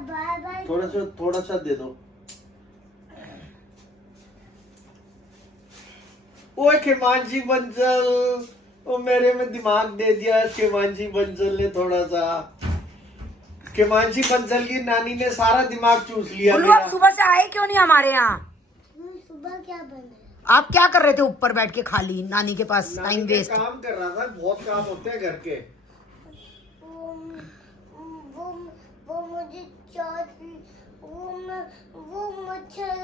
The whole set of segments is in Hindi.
थोड़ा सा दे दो। ओए खेमांशी बंसल, ओ मेरे में दिमाग दे दिया खेमांशी बंसल ने थोड़ा सा। खेमांशी बंसल की नानी ने सारा दिमाग चूस लिया। आप सुबह से आए क्यों नहीं हमारे यहाँ? सुबह क्या बना? आप क्या कर रहे थे ऊपर बैठ के खाली नानी के पास? Time waste. काम कर रहा था, बहुत काम होते हैं घर के। वो मुझे वो मच्छर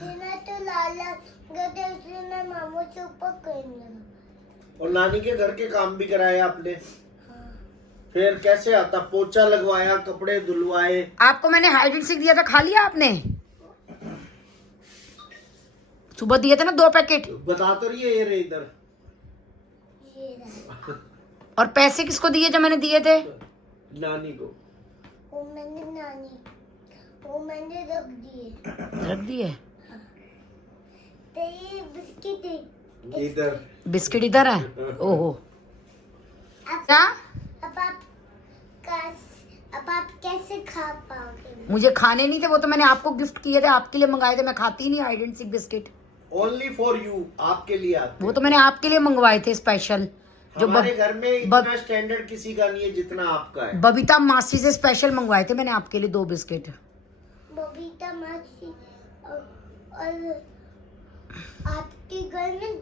देना तो लाला गए इसलिए मैं मामू से ऊपर करने लगा। और नानी के घर के काम भी कराए आपने? हाँ। फिर कैसे आता? पोछा लगवाया, कपड़े धुलवाए। आपको मैंने हाइड एंड सीक दिया था, खा लिया आपने? सुबह दिए थे ना 2 पैकेट। बता तो रही है, ये रहे इधर। और पैसे किसको दिए जब मैंने दिए थे? नानी को। वो मैंने रख दिए। रख दिए? तो ये बिस्किट इधर। बिस्किट इधर है? ओहो। क्या? अब आप कैसे खा पाओगे? मुझे खाने नहीं थे, वो तो मैंने आपको गिफ्ट किए थे, आपके लिए मंगाए थे। मैं खाती ही नहीं hide and seek biscuit. Only for you, आपके लिए आते। वो तो मैंने आपके लिए मंगवाए थे स्पेशल। जो हमारे घर में इतना स्टैंडर्ड किसी का नहीं है जितना आपका है। बबीता मासी से स्पेशल मंगवाए थे मैंने आपके लिए 2 बिस्किट। बबीता मासी और आपके घर में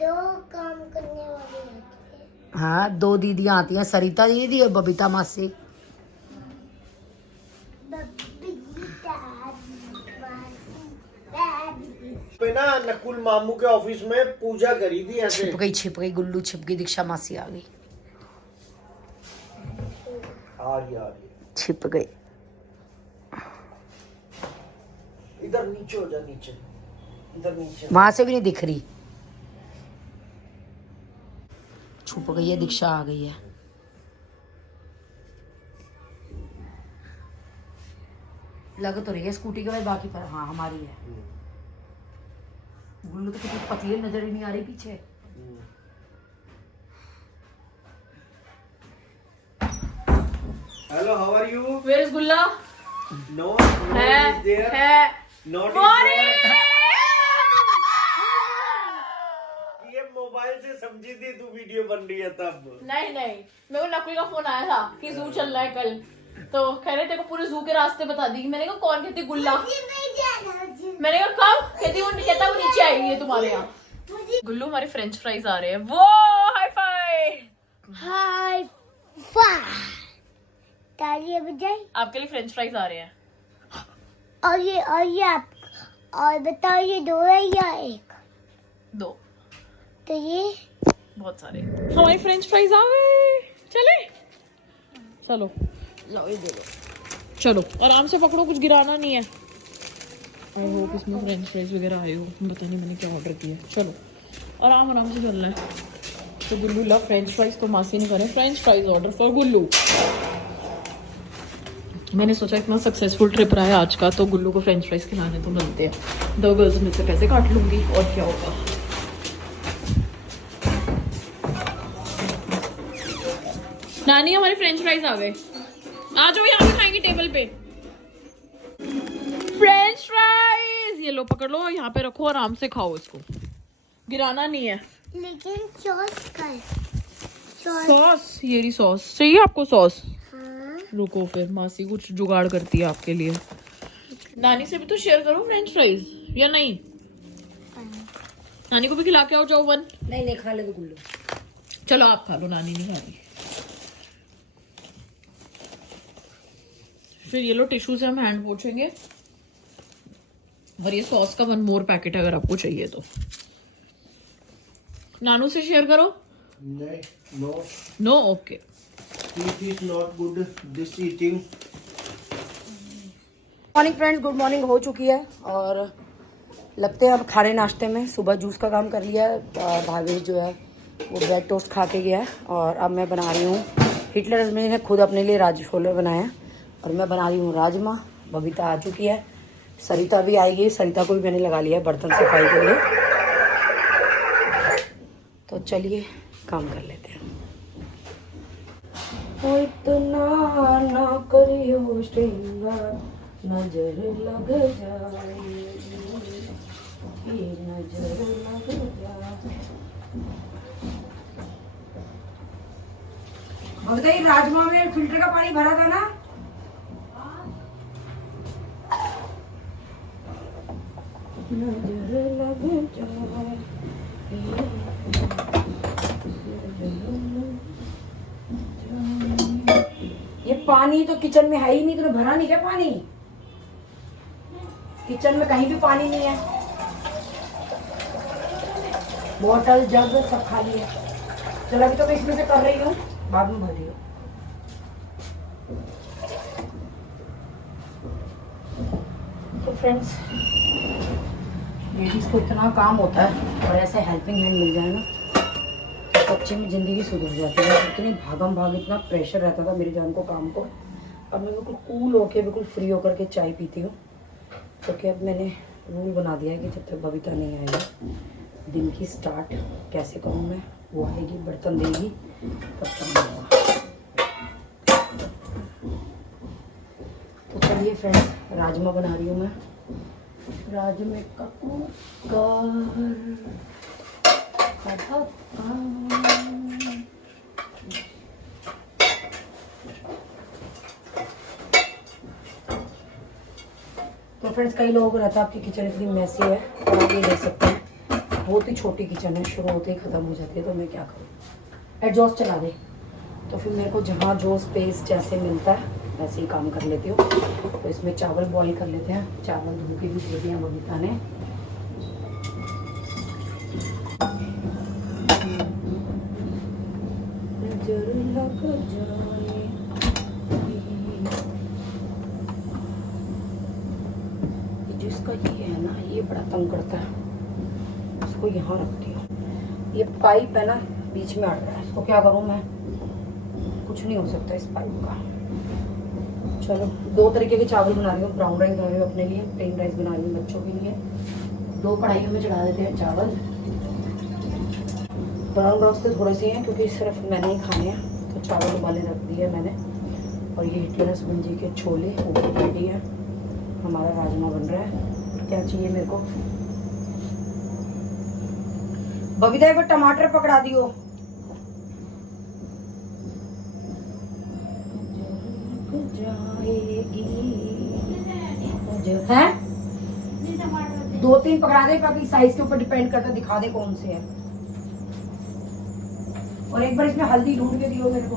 दो काम करने वाले होते हैं। हाँ, 2 दीदियाँ आती हैं, सरिता दीदी और बबीता मासी। पे ना नकुल मामू के ऑफिस में पूजा करी थी ऐसे। छिप गई गुल्लू छिप गई। दीक्षा मासी आ गई। आ रही। छिप गई। इधर नीचे हो जा, नीचे इधर नीचे। वहां से भी नहीं दिख रही। छुप गई है, दीक्षा आ गई है। लग तो रही है स्कूटी के बाद, बाकी पर हाँ हमारी है। गुल्लू तो कितनी पतली नजर ही नहीं आ रही पीछे। Hello, how are you? Where is Gulla? No is there. है नॉट ये मोबाइल से समझी थी तू वीडियो बन रही है तब। नहीं मेरे को नकली का फोन आया था कि जू चल रहा है कल, तो कह रहे तेरे को पूरे जू के रास्ते बता दी। मैंने कहा कौन? कहती गुल्ला। मैंने कहा कब? कहती वो कहता वो नीचे आई हुई है तुम्हारे यहाँ। गुल्लू हमारे फ्रेंच फ्राइज आ रहे हैं। वो हाई फाई तालियां बजाई। आपके लिए फ्रेंच फ्राइज आ रहे हैं। और ये आप और बताओ, ये 2 है या 1? 2। तो ये बहुत सारे हमारे फ्रेंच फ्राइज आ गए। चले चलो, लो ये दे लो। चलो आराम से पकड़ो, कुछ गिराना नहीं है। आई होप इसमें फ्रेंच फ्राइज वगैरह आए हो। पता नहीं मैंने क्या ऑर्डर किया। चलो आराम से चल रहा है। तो गुल्लू लव फ्रेंच फ्राइज, तो मासी ने करे फ्रेंच फ्राइज ऑर्डर फॉर गुल्लू। मैंने सोचा इतना सक्सेसफुल ट्रिप रहा है आज का, तो गुल्लू को फ्रेंच फ्राइज खिलाने तो बनते हैं। 2 गर्ल्स में से पैसे काट लूंगी और क्या होगा। नानी हमारे फ्रेंच फ्राइज आ गए। आ जाओ, यहाँ पे खाएंगे टेबल पे फ्रेंच फ्राइज। ये लो पकड़ लो, यहाँ पे रखो, आराम से खाओ, इसको गिराना नहीं है। लेकिन सॉस का सॉस, ये रही सॉस। चाहिए आपको सॉस? हाँ। रुको फिर मासी कुछ जुगाड़ करती है आपके लिए। नानी से भी तो शेयर करो फ्रेंच फ्राइज, या नहीं? नानी को भी खिला के आओ, जाओ 1। नहीं खा ले तो गुल्लू। चलो आप खा लो, नानी नहीं खा रही। फिर ये लो टिश्यू से हम हैंड पोंछेंगे। और ये सॉस का 1 मोर पैकेट है अगर आपको चाहिए तो। नानू से शेयर करो। नहीं, no okay. It is not good this eating. Morning friends, good morning हो चुकी है और लगते हैं अब खाने नाश्ते में। सुबह जूस का काम कर लिया है। भावेश जो है वो ब्रेड टोस्ट खा के गया है और अब मैं बना रही हूँ हिटलर अजमेर ने खुद अपने लिए राज छोले बनाया और मैं बना रही हूँ राजमा। बबीता आ चुकी है, सरिता भी आएगी। सरिता को भी मैंने लगा लिया है बर्तन सफाई के लिए। तो चलिए काम कर लेते हैं। ओ इतना ना करियो श्रृंगार, नजर लग जाएगी, नजर लग जाए। भगदाई राजमा में फिल्टर का पानी भरा था ना? नजर लग जाए, ये पानी तो किचन में है ही नहीं, तूने भरा नहीं क्या पानी? किचन में कहीं भी पानी नहीं है, बोतल जग सब खाली है। चल अभी तो मैं इसमें से कर रही हूँ, बाद में भर रही हूँ। तो फ्रेंड्स, लेडीज को इतना काम होता है और ऐसे हेल्पिंग हैंड मिल जाए ना तो सच्चे में जिंदगी सुधर जाती है। इतनी भागम भाग, इतना प्रेशर रहता था मेरी जान को काम को। अब मैं बिल्कुल कूल होके, बिल्कुल फ्री होकर के चाय पीती हूँ, क्योंकि अब मैंने रूल बना दिया है कि जब तक बबीता नहीं आएगी दिन की स्टार्ट कैसे करूँ मैं, वो आएगी बर्तन देगी तब काम होगा। तो चलिए फ्रेंड्स, राजमा बना रही हूँ मैं, राजमे का कुकर। तो फ्रेंड्स, कई लोगों को रहता है आपकी किचन इतनी मैसी है, तो आप ये देख सकते हैं बहुत ही छोटी किचन है, शुरू होते ही ख़त्म हो जाती है। तो मैं क्या करूँ, एडजॉस्ट चला दे, तो फिर मेरे को जहाँ जो स्पेस जैसे मिलता है वैसे ही काम कर लेती हूँ। तो इसमें चावल बॉईल कर लेते हैं, चावल धो के भी दे दिया बबीता ने। जिसका ये है ना, ये बड़ा तंग करता है, इसको यहाँ रखती हूँ। ये पाइप है ना बीच में अड़ रहा है, इसको क्या करूँ मैं, कुछ नहीं हो सकता इस पाइप का। चलो, दो तरीके के चावल बना रही हूँ, ब्राउन राइस बना रही हूँ अपने लिए, प्लेन राइस बना रही हूँ बच्चों के लिए। दो कढ़ाइयों में चढ़ा देते हैं चावल। ब्राउन राइस तो थोड़े से हैं क्योंकि सिर्फ मैंने ही खाने हैं, तो चावल उबाले रख दिए मैंने। और ये हिटलर हसबैंड जी के छोले वो रेडी है, हमारा राजमा बन रहा है। क्या चाहिए मेरे को, बबीता को टमाटर पकड़ा दियो। है 2-3 पकड़ा दे, बाकी साइज के ऊपर डिपेंड करता, दिखा दे कौन से है। और एक बार इसमें हल्दी ढूंढ के दियो मेरे को।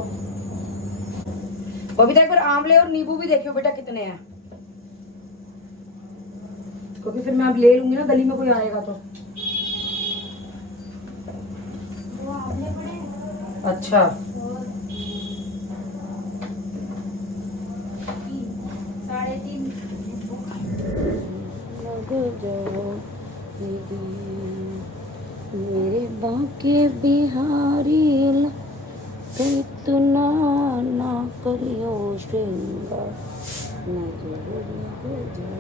बबीता एक बार आंवले और नींबू भी देखियो बेटा कितने हैं, क्योंकि फिर मैं अब ले लूंगी ना, गली में कोई आएगा तो। अच्छा, मेरे बाके बिहारी इतना ना करियो श्रृंगार, नजर लग जाएगी, नजर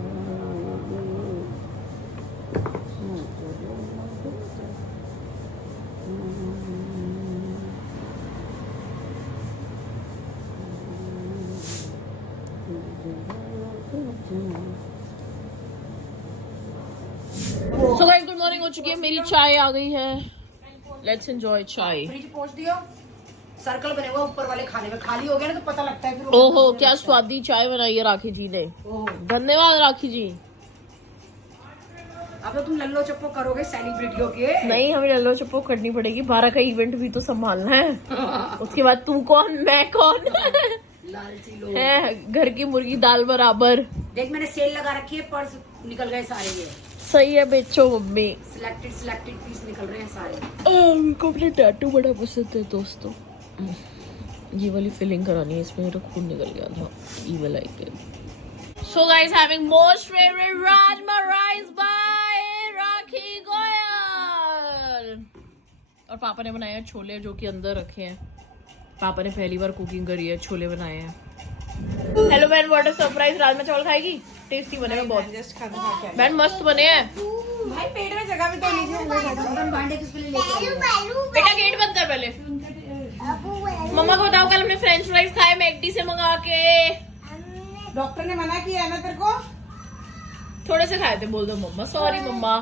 लग जाएगी। सो गाइस, गुड मॉर्निंग हो चुकी है, मेरी चाय आ गई है, लेट्स एंजॉय चाय। फ्रिज पहुंच दियो, सर्कल बने हुए ऊपर वाले खाने में, खाली हो गया ना तो पता लगता है फिर। ओहो, क्या स्वादी चाय बनाई है राखी जी ने, धन्यवाद राखी जी। अब तो तुम लल्लो चप्पो करोगे सेलिब्रिटियों के। नहीं, हमें लल्लो चप्पो करनी पड़ेगी, 12 का इवेंट भी तो संभालना है। उसके बाद तू कौन मैं कौन, लालची लोग है घर की मुर्गी दाल बराबर। देख मैंने सेल लगा रखी है, पर्स निकल गए सारे, ये सही है बेचो मम्मी, सिलेक्टेड पीस निकल रहे हैं सारे। मेरे को अपने टैटू बड़ा पसंद है दोस्तों, ये वाली फिलिंग करानी है, इसमें मेरा खून निकल गया था, evil icon. So guys, having most favorite rajma rice by राखी गोयल। और पापा ने बनाए हैं छोले जो कि अंदर रखे हैं, पापा ने पहली बार कुकिंग करी है, छोले बनाए हैं। हेलो बहन, व्हाट अ सरप्राइज, राजमा चावल खाएगी? टेस्टी बने हैं बहुत, बहन मस्त बने हैं। भाई पेट में जगह भी तो लीजिए, भांडे किस पे ले लेके बेटा गेट बंद कर पहले। मम्मा को बताओ कल हमने फ्रेंच फ्राइज खाए मैकडी से मंगा के। हमने डॉक्टर ने मना किया है ना तेरे को? थोड़े से खाए थे, बोल दो मम्मा। सॉरी मम्मा,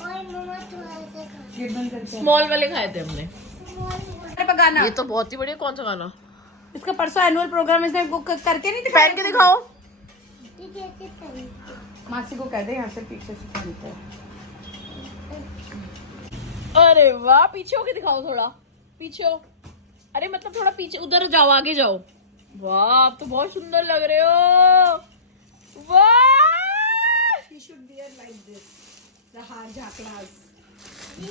और मम्मा थोड़ा सा खा। गेट बंद करते हैं। स्मॉल वाले खाए थे हमने। पर गाना ये तो बहुत ही बढ़िया। कौन सा गाना? इसका परसों एनुअल प्रोग्राम इसने बुक करके नहीं पहन के दिखाओ। ये कैसे पहनते? मासी को कह दे यहाँ से पीछे से पहनते हैं। अरे वाह, पीछे होके दिखाओ थोड़ा। पीछे हो, अरे मतलब थोड़ा पीछे, उधर जाओ, आगे जाओ। वाह, आप तो बहुत सुंदर लग रहे हो। वाह, He should wear like this. The झाकलास।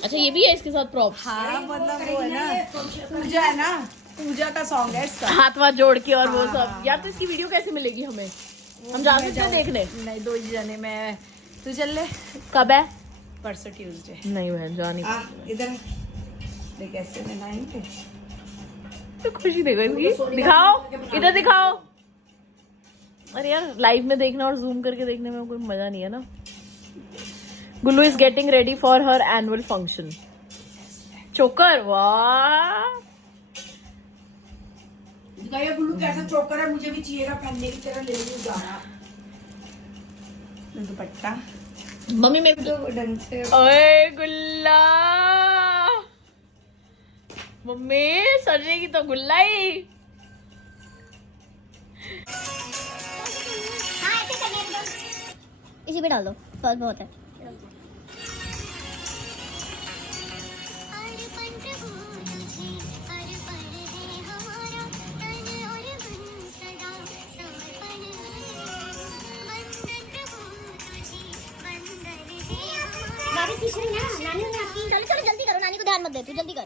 अच्छा ये भी है इसके साथ प्रॉप्स। हाँ मतलब वो है ना, पूजा है ना, पूजा का सॉन्ग है इसका। हाथ वाथ जोड़ के और वो सब। यार तो इसकी वीडियो कैसे मिलेगी हमें? हम जा सकते हैं देखने? नहीं, 2 ही जाने में। तू चल ले। कब है? परसों ट्यूसडे। नहीं बहन, जा नहीं। इधर देख ऐसे में लाएंगे। तो खुशी देखो इसकी। दिखाओ, इधर दिखाओ। अरे यार लाइव में देखना और जूम करके देखने में कोई मजा नहीं है ना। Gullu is getting ready for her annual function. Choker, वाह। दिखाइए गुल्लू कैसा चोकर है, मुझे भी चाहिएगा पहनने की तरह। ले लूँ गाना दुपट्टा। मम्मी मेरे को तो ढंग से ओए गुल्ला, मम्मी सजेगी तो गुल्ला ही। हाँ ऐसे करने दो। इसी पे डाल दो, बहुत बहुत है। चलो चलो जल्दी करो, नानी को ध्यान मत दे, तू जल्दी कर।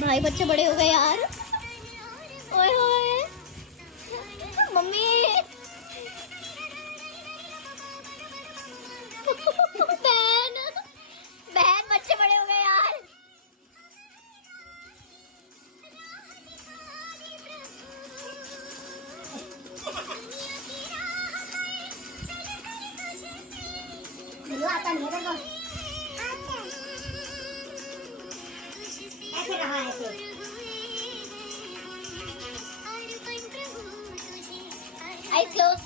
भाई बच्चे बड़े हो गए यार। ओए होए मम्मी। बहन बहन बच्चे बड़े हो गए यार। आता नहीं है तेरे को। ऐसे रहा ऐसे। Eyes closed.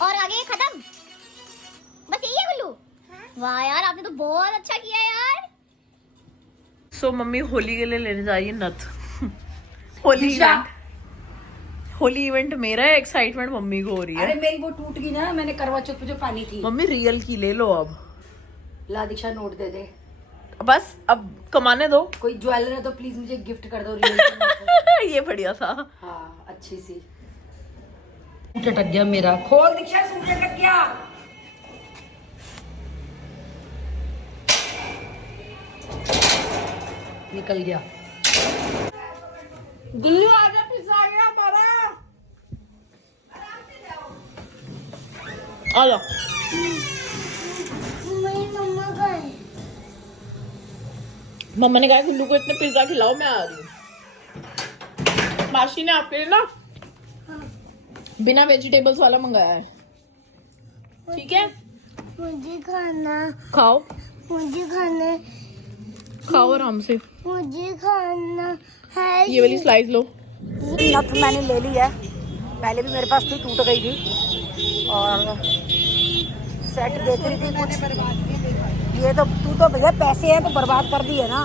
और आगे खत्म, बस यही है गुल्लू। वाह यार आपने तो बहुत अच्छा किया यार। सो मम्मी होली के लिए लेने जा रही है नथ। होली इवेंट मेरा है, एक्साइटमेंट मम्मी को हो रही है। अरे मेरी वो टूट गई ना, मैंने करवा चौथ पे जो पानी थी। मम्मी रियल की ले लो अब। ला दीक्षा नोट दे दे। बस अब कमाने दो। कोई ज्वेलर है तो प्लीज मुझे गिफ्ट कर दो रियल। ये बढ़िया था। हाँ अच्छी सी। सूट अटक गया मेरा, खोल दीक्षा, सूट अटक गया। निकल गया। गुल्लू आजा, पिज्जा आ गया हमारा। आ जाओ। मेरी मम्मा गए। मम्मा ने कहा गुल्लू को इतने पिज्जा खिलाओ, मैं आ रही हूँ। मासी ने आपके लिए ना बिना वेजिटेबल्स वाला मंगाया है। ठीक है, मुझे खाना, खाओ मुझे खाना, खाओ आराम से। मुझे खाना है। ये वाली स्लाइस लो। नथ मैंने ले ली है, पहले भी मेरे पास थी, टूट गई थी। और सेट देख रही थी कुछ। ये तो तू तो भैया पैसे है तो बर्बाद कर दिए ना।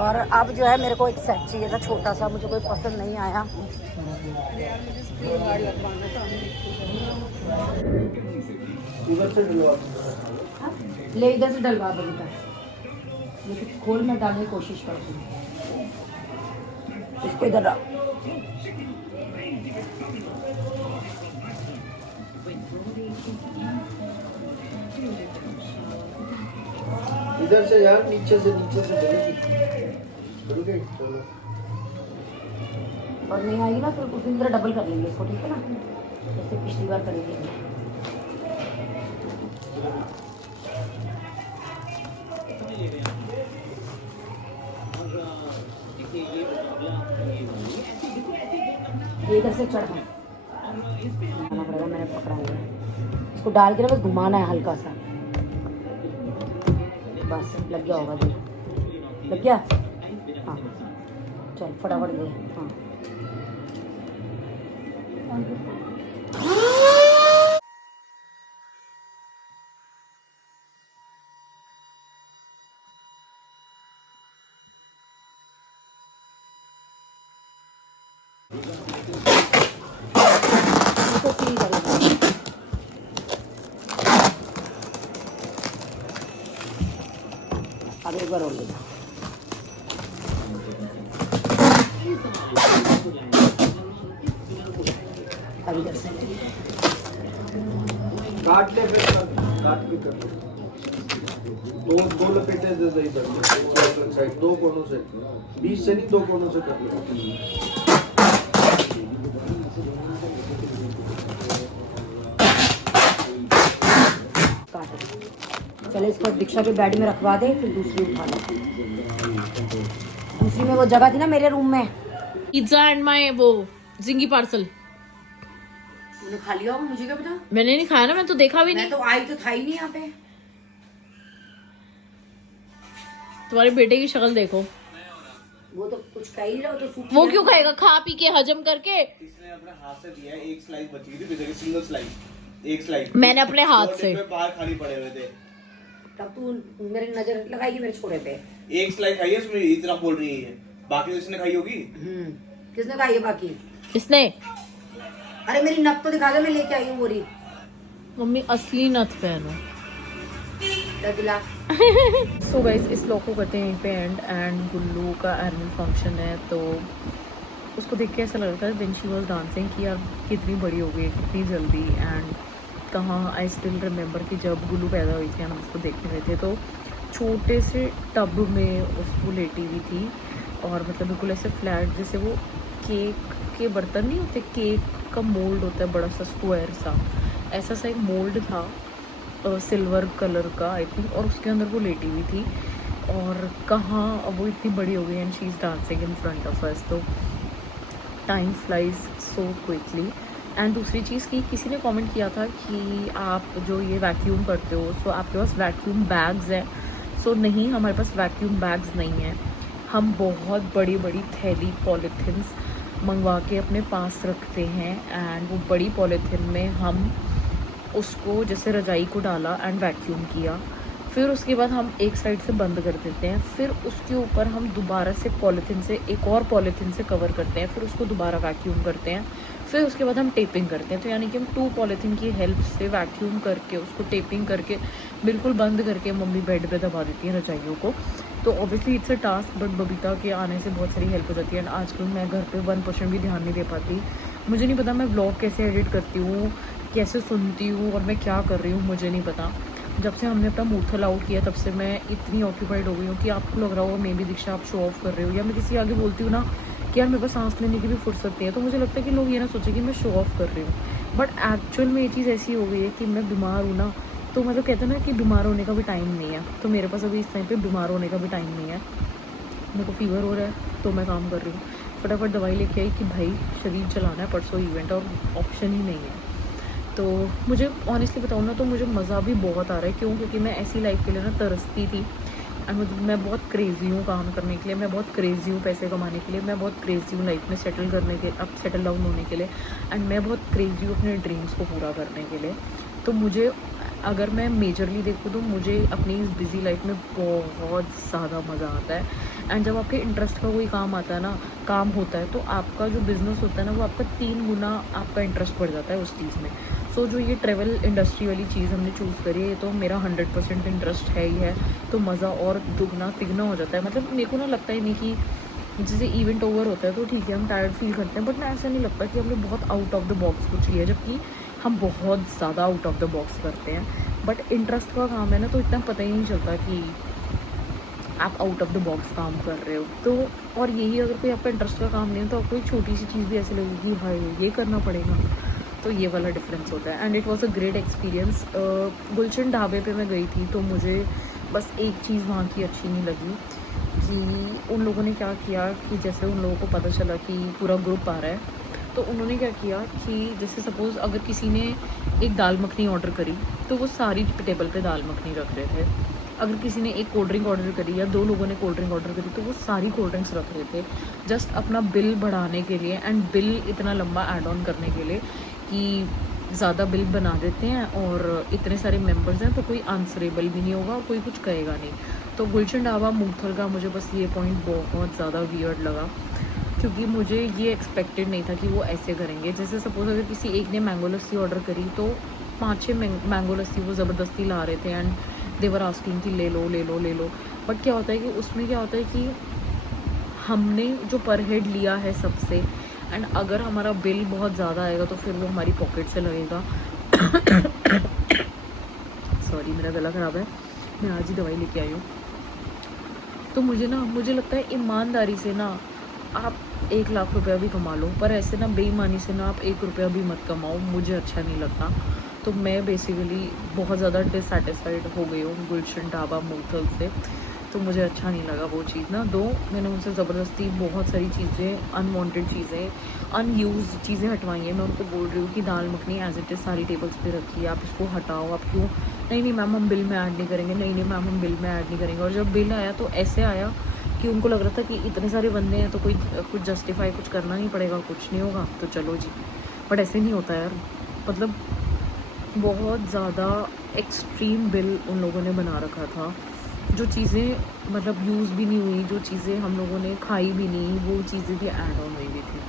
और अब जो है मेरे को एक सेट चाहिए था छोटा सा, मुझे कोई पसंद नहीं आया। ले इधर से डलवा दो बेटा, लेकिन खोल में डालने की कोशिश करती हूँ। इसको इधर रख। इधर से यार, नीचे से चलो। और नहीं आएगी ना फिर उसी तरह डबल कर लेंगे इसको, ठीक है ना, जैसे पिछली बार करेंगे। ये इधर से चढ़ा आना पड़ेगा, मैंने पकड़ा हुआ है इसको, डाल के ना बस घुमाना है हल्का सा, बस लग गया होगा, देख लग गया। हाँ चल फटाफट दे। हाँ तो ठीक है, अब एक बार और लेना। अब इधर से काट ले, फिर काट भी कर ले। दो लपेटे दे दे इधर साइड, दो कोनों से, बीच से नहीं, दो कोनों से कर ले। चले इसको दीक्षा के बेड में रखवा दे, फिर दूसरी उठा ले। दूसरी में वो जगह थी ना मेरे रूम में, पिज्जा एंड माय वो जिंगी पार्सल तूने खा लिया होगा, मुझे क्या पता। मैंने नहीं खाया ना, मैं तो देखा भी मैं नहीं। तो आई तो था ही नहीं यहाँ पे। तुम्हारे बेटे की शक्ल देखो, वो तो कुछ कह ही रहा हो तो सूख वो गया। क्यों खाएगा, खा पी के हजम करके। इसने अपने हाथ से दिया, एक स्लाइस बची थी, पिज्जा की सिंगल स्लाइस, एक स्लाइस मैंने अपने हाथ से, बाहर खाली पड़े हुए थे। तब तू मेरी नजर लगाएगी मेरे छोरे पे। एक स्लाइस खाई है, उसमें इतना बोल रही है, बाकी तो इसने खाई होगी। किसने खाई है बाकी? इसने। अरे मेरी नक तो दिखा दे, मैं लेके आई हूँ बोरी। मम्मी असली नथ पहनो। दिला सो गाइस इस व्लॉग को करते हैं यहीं पे एंड गुल्लू का एनुअल फंक्शन है, तो उसको देख के ऐसा लग रहा था व्हेन शी वाज डांसिंग कि यार कितनी बड़ी हो गई, कितनी जल्दी। एंड कहाँ आई स्टिल रिमेंबर कि जब गुल्लू पैदा हुई थी हम उसको देखने गए थे, तो छोटे से टब में उसको लेटी हुई थी, और मतलब बिल्कुल ऐसे फ्लैट, जैसे वो केक के बर्तन नहीं होते, केक का मोल्ड होता है बड़ा सा स्क्वायर सा, ऐसा सा एक मोल्ड था सिल्वर कलर का आई थिंक, और उसके अंदर वो लेटी हुई थी। और कहाँ अब वो इतनी बड़ी हो गई and she is dancing in front of us, तो time flies so quickly. And दूसरी चीज़ की किसी ने कमेंट किया था कि आप जो ये वैक्यूम करते हो, सो आपके पास वैक्यूम बैग्स हैं। सो नहीं, हमारे पास वैक्यूम बैग्स नहीं हैं। हम बहुत बड़ी बड़ी थैली पॉलीथिन्स मंगवा के अपने पास रखते हैं, एंड वो बड़ी पॉलीथिन में हम उसको जैसे रजाई को डाला एंड वैक्यूम किया, फिर उसके बाद हम एक साइड से बंद कर देते हैं, फिर उसके ऊपर हम दोबारा से पॉलीथिन से एक और पॉलीथिन से कवर करते हैं, फिर उसको दोबारा वैक्यूम करते हैं, फिर उसके बाद हम टेपिंग करते हैं। तो यानी कि हम 2 पॉलीथिन की हेल्प से वैक्यूम करके उसको टेपिंग करके बिल्कुल बंद करके मम्मी बेड पे दबा देती हैं रजाइयों को। तो obviously it's a task, but Babita के आने से बहुत सारी हेल्प हो जाती है। एंड आजकल मैं घर पे 1% भी ध्यान नहीं दे पाती। मुझे नहीं पता मैं व्लॉग कैसे एडिट करती हूँ, कैसे सुनती हूँ, और मैं क्या कर रही हूँ मुझे नहीं पता। जब से हमने अपना मूर्थल आउट किया तब से मैं इतनी ऑक्यूपाइड हो गई हूँ कि आपको लग रहा होगा मे बी दीक्षा आप शो ऑफ कर रहे हो, या मैं किसी आगे बोलती हूँ ना कि यार मेरे पास सांस लेने की भी फुर्सत नहीं है, तो मुझे लगता है कि लोग ये ना सोचे कि मैं शो ऑफ कर रही हूँ। बट एक्चुअल में ये चीज़ ऐसी हो गई है कि मैं बीमार हूँ ना, तो मतलब कहते हैं ना कि बीमार होने का भी टाइम नहीं है, तो मेरे पास अभी इस टाइम पे बीमार होने का भी टाइम नहीं है। मेरे को फीवर हो रहा है तो मैं काम कर रही हूँ, फटाफट दवाई लेके आई कि भाई शरीर चलाना है, परसों इवेंट और ऑप्शन ही नहीं है। तो मुझे ऑनेस्टली बताऊँ ना तो मुझे मज़ा भी बहुत आ रहा है। क्यों? क्योंकि मैं ऐसी लाइफ के लिए ना तरसती थी, एंड मैं बहुत क्रेज़ी हूँ काम करने के लिए, मैं बहुत क्रेज़ी हूँ पैसे कमाने के लिए, मैं बहुत क्रेज़ी हूँ लाइफ में सेटल करने के, अब सेटल डाउन होने के लिए, एंड मैं बहुत क्रेज़ी हूँ अपने ड्रीम्स को पूरा करने के लिए। तो मुझे अगर मैं मेजरली देखूँ तो मुझे अपनी इस बिज़ी लाइफ में बहुत ज़्यादा मज़ा आता है। एंड जब आपके इंटरेस्ट का कोई काम आता है ना, काम होता है, तो आपका जो बिज़नेस होता है ना वो आपका 3 गुना आपका इंटरेस्ट बढ़ जाता है उस चीज़ में। सो जो ये ट्रैवल इंडस्ट्री वाली चीज़ हमने चूज़ करी है, ये तो मेरा 100% इंटरेस्ट है ही है, तो मज़ा और दुगना तिगना हो जाता है। मतलब मेरे को ना लगता ही नहीं कि जैसे इवेंट ओवर होता है तो ठीक है हम टायर्ड फील करते हैं, बट ना ऐसा नहीं लगता कि हमने बहुत आउट ऑफ द बॉक्स कुछ किया, जबकि हम बहुत ज़्यादा आउट ऑफ द बॉक्स करते हैं। बट इंटरेस्ट का काम है ना, तो इतना पता ही नहीं चलता कि आप आउट ऑफ द बॉक्स काम कर रहे हो। तो और यही अगर कोई आपका इंटरेस्ट का काम नहीं है तो आपको एक छोटी सी चीज़ भी ऐसी लगेगी हाय ये करना पड़ेगा, तो ये वाला डिफरेंस होता है। And it was a great experience. Gulshan ढाबे पे मैं गई थी तो मुझे बस एक चीज़ वहाँ की अच्छी नहीं लगी कि उन लोगों ने क्या किया कि जैसे उन लोगों को पता चला कि पूरा ग्रुप आ रहा है, तो उन्होंने क्या किया कि जैसे सपोज़ अगर किसी ने एक दाल मखनी ऑर्डर करी तो वो सारी टेबल पे दाल मखनी रख रहे थे। अगर किसी ने एक कोल्ड ड्रिंक ऑर्डर करी या 2 लोगों ने कोल्ड ड्रिंक ऑर्डर करी तो वो सारी कोल्ड ड्रिंक्स रख रहे थे, जस्ट अपना बिल बढ़ाने के लिए एंड बिल इतना लंबा ऐड ऑन करने के लिए कि ज़्यादा बिल बना देते हैं और इतने सारे मेंबर्स हैं तो कोई आंसरेबल भी नहीं होगा और कोई कुछ कहेगा नहीं। तो गुलशन ढाबा मूंगथल का मुझे बस ये पॉइंट बहुत ज़्यादा वियर्ड लगा, क्योंकि मुझे ये एक्सपेक्टेड नहीं था कि वो ऐसे करेंगे। जैसे सपोज़ अगर किसी एक ने मैंगो लस्सी ऑर्डर करी तो 5-6 मैंगो लस्सी वो ज़बरदस्ती ला रहे थे एंड देवर आस्किंग कि ले लो ले लो ले लो। बट क्या होता है कि उसमें क्या होता है कि हमने जो पर हेड लिया है सबसे, एंड अगर हमारा बिल बहुत ज़्यादा आएगा तो फिर वो हमारी पॉकेट से लगेगा। सॉरी मेरा गला ख़राब है, मैं आज ही दवाई लेके आई हूँ। तो मुझे लगता है ईमानदारी से ना आप 1 लाख रुपया भी कमा लो, पर ऐसे ना बेईमानी से ना आप 1 रुपया भी मत कमाओ, मुझे अच्छा नहीं लगता। तो मैं बेसिकली बहुत ज़्यादा डिससेटिस्फाइड हो गई हूँ गुलशन ढाबा मूंगथल से। तो मुझे अच्छा नहीं लगा वो चीज़ ना। दो मैंने उनसे ज़बरदस्ती बहुत सारी चीज़ें, अनवांटेड चीज़ें, अनयूज़ चीज़ें हटवाई हैं। मैं उनको बोल रही हूँ कि दाल मखनी एज इट इज़ सारी टेबल्स पे रखी है, आप इसको हटाओ। आप क्यों? नहीं मैम हम बिल में ऐड नहीं करेंगे, नहीं मैम हम बिल में ऐड नहीं करेंगे। और जब बिल आया तो ऐसे आया कि उनको लग रहा था कि इतने सारे बंदे हैं तो कोई कुछ जस्टिफाई कुछ करना नहीं पड़ेगा, कुछ नहीं होगा तो चलो जी। बट ऐसे नहीं होता यार, मतलब बहुत ज़्यादा एक्सट्रीम बिल उन लोगों ने बना रखा था। जो चीज़ें मतलब यूज़ भी नहीं हुई, जो चीज़ें हम लोगों ने खाई भी नहीं, वो चीज़ें भी ऐड ऑन हुई थी।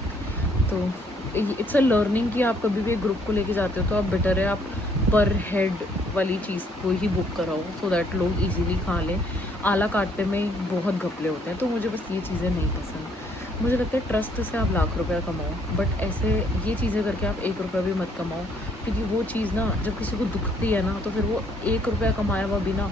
तो इट्स अ लर्निंग कि आप कभी भी एक ग्रुप को लेके जाते हो तो आप बेटर है आप पर हेड वाली चीज़ को ही बुक कराओ, सो दैट लोग इजीली खा लें। आला काटने में बहुत घपले होते हैं, तो मुझे बस ये चीज़ें नहीं पसंद। मुझे लगता है ट्रस्ट से आप लाख रुपया कमाओ, बट ऐसे ये चीज़ें करके आप 1 रुपया भी मत कमाओ, क्योंकि वो चीज़ ना जब किसी को दुखती है ना तो फिर वो 1 रुपया कमाया हुआ भी ना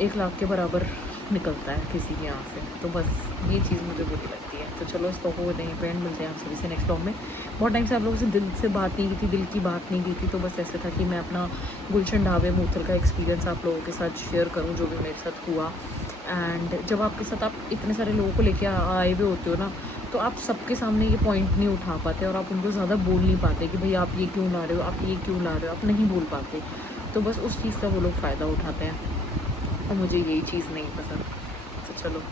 1 लाख के बराबर निकलता है किसी के यहाँ से। तो बस ये चीज़ मुझे बुरी लगती है। तो चलो इस टॉप को यहीं पे एंड मिलते हैं आप सभी से नेक्स्ट टॉप में। बहुत टाइम से आप लोगों से दिल से बात नहीं की थी, दिल की बात नहीं की थी, तो बस ऐसे था कि मैं अपना गुलशन ढाबे मूंगथल का एक्सपीरियंस आप लोगों के साथ शेयर करूँ, जो भी मेरे साथ हुआ। एंड जब आपके साथ आप इतने सारे लोगों को लेके आए हुए होते हो ना, तो आप सबके सामने ये पॉइंट नहीं उठा पाते और आप उनको ज़्यादा बोल नहीं पाते कि भाई आप ये क्यों ला रहे हो, आप ये क्यों ला रहे हो, आप नहीं बोल पाते। तो बस उस चीज़ का वो लोग फ़ायदा उठाते हैं और मुझे यही चीज़ नहीं पसंद। तो चलो